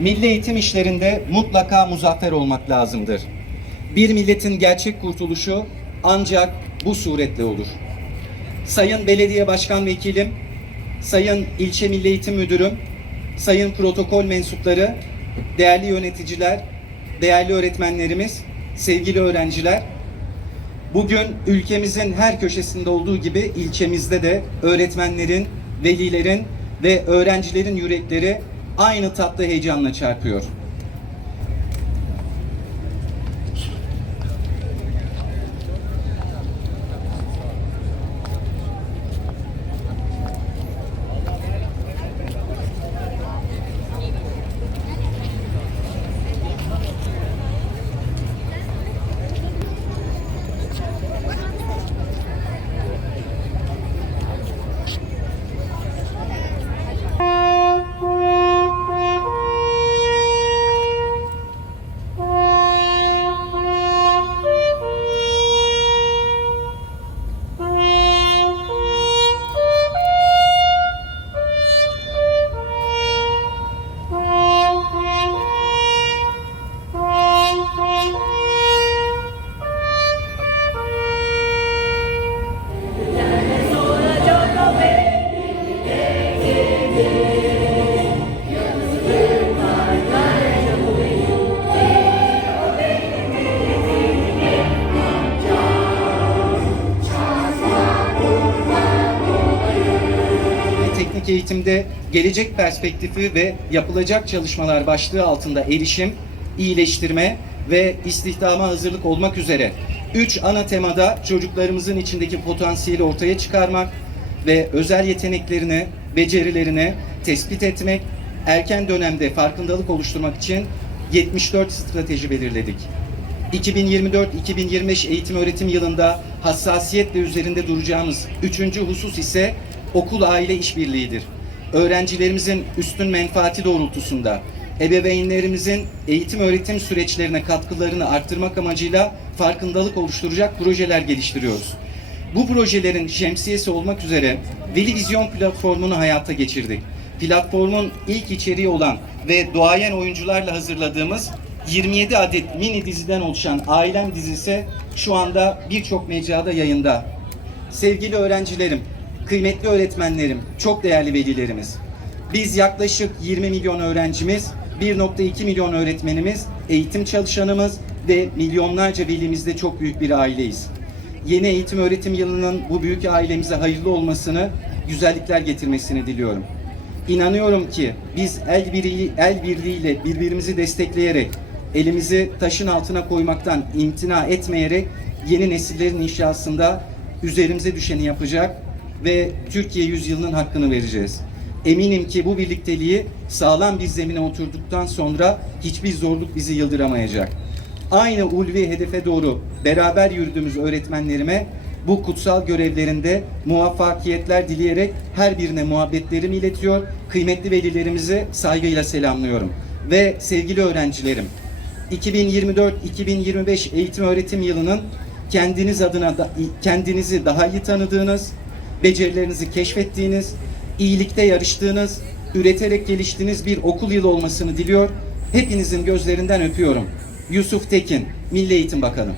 Milli eğitim işlerinde mutlaka muzaffer olmak lazımdır. Bir milletin gerçek kurtuluşu ancak bu suretle olur. Sayın Belediye Başkan Vekilim, Sayın İlçe Milli Eğitim Müdürüm, Sayın protokol mensupları, değerli yöneticiler, değerli öğretmenlerimiz, sevgili öğrenciler, Bugün ülkemizin her köşesinde olduğu gibi ilçemizde de öğretmenlerin, velilerin ve öğrencilerin yürekleri aynı tatlı heyecanla çarpıyor. Eğitimde gelecek perspektifi ve yapılacak çalışmalar başlığı altında erişim, iyileştirme ve istihdama hazırlık olmak üzere üç ana temada çocuklarımızın içindeki potansiyeli ortaya çıkarmak ve özel yeteneklerini, becerilerini tespit etmek, erken dönemde farkındalık oluşturmak için 74 strateji belirledik. 2024-2025 eğitim öğretim yılında hassasiyetle üzerinde duracağımız üçüncü husus ise okul aile işbirliğidir. Öğrencilerimizin üstün menfaati doğrultusunda ebeveynlerimizin eğitim öğretim süreçlerine katkılarını arttırmak amacıyla farkındalık oluşturacak projeler geliştiriyoruz. Bu projelerin şemsiyesi olmak üzere Veli platformunu hayata geçirdik. Platformun ilk içeriği olan ve doğayan oyuncularla hazırladığımız 27 adet mini diziden oluşan Ailem dizisi şu anda birçok mecrada yayında. Sevgili öğrencilerim, kıymetli öğretmenlerim, çok değerli velilerimiz. Biz yaklaşık 20 milyon öğrencimiz, 1.2 milyon öğretmenimiz, eğitim çalışanımız ve milyonlarca velimizde çok büyük bir aileyiz. Yeni eğitim öğretim yılının bu büyük ailemize hayırlı olmasını, güzellikler getirmesini diliyorum. İnanıyorum ki biz el birliği, el birliğiyle birbirimizi destekleyerek, elimizi taşın altına koymaktan imtina etmeyerek yeni nesillerin inşasında üzerimize düşeni yapacak ve Türkiye yüzyılının hakkını vereceğiz. Eminim ki bu birlikteliği sağlam bir zemine oturduktan sonra hiçbir zorluk bizi yıldıramayacak. Aynı ulvi hedefe doğru beraber yürüdüğümüz öğretmenlerime bu kutsal görevlerinde muvaffakiyetler dileyerek her birine muhabbetlerimi iletiyor. Kıymetli velilerimizi saygıyla selamlıyorum. Ve sevgili öğrencilerim, 2024-2025 eğitim öğretim yılının kendiniz adına da, kendinizi daha iyi tanıdığınız, becerilerinizi keşfettiğiniz, iyilikte yarıştığınız, üreterek geliştiğiniz bir okul yılı olmasını diliyor. Hepinizin gözlerinden öpüyorum. Yusuf Tekin, Milli Eğitim Bakanı.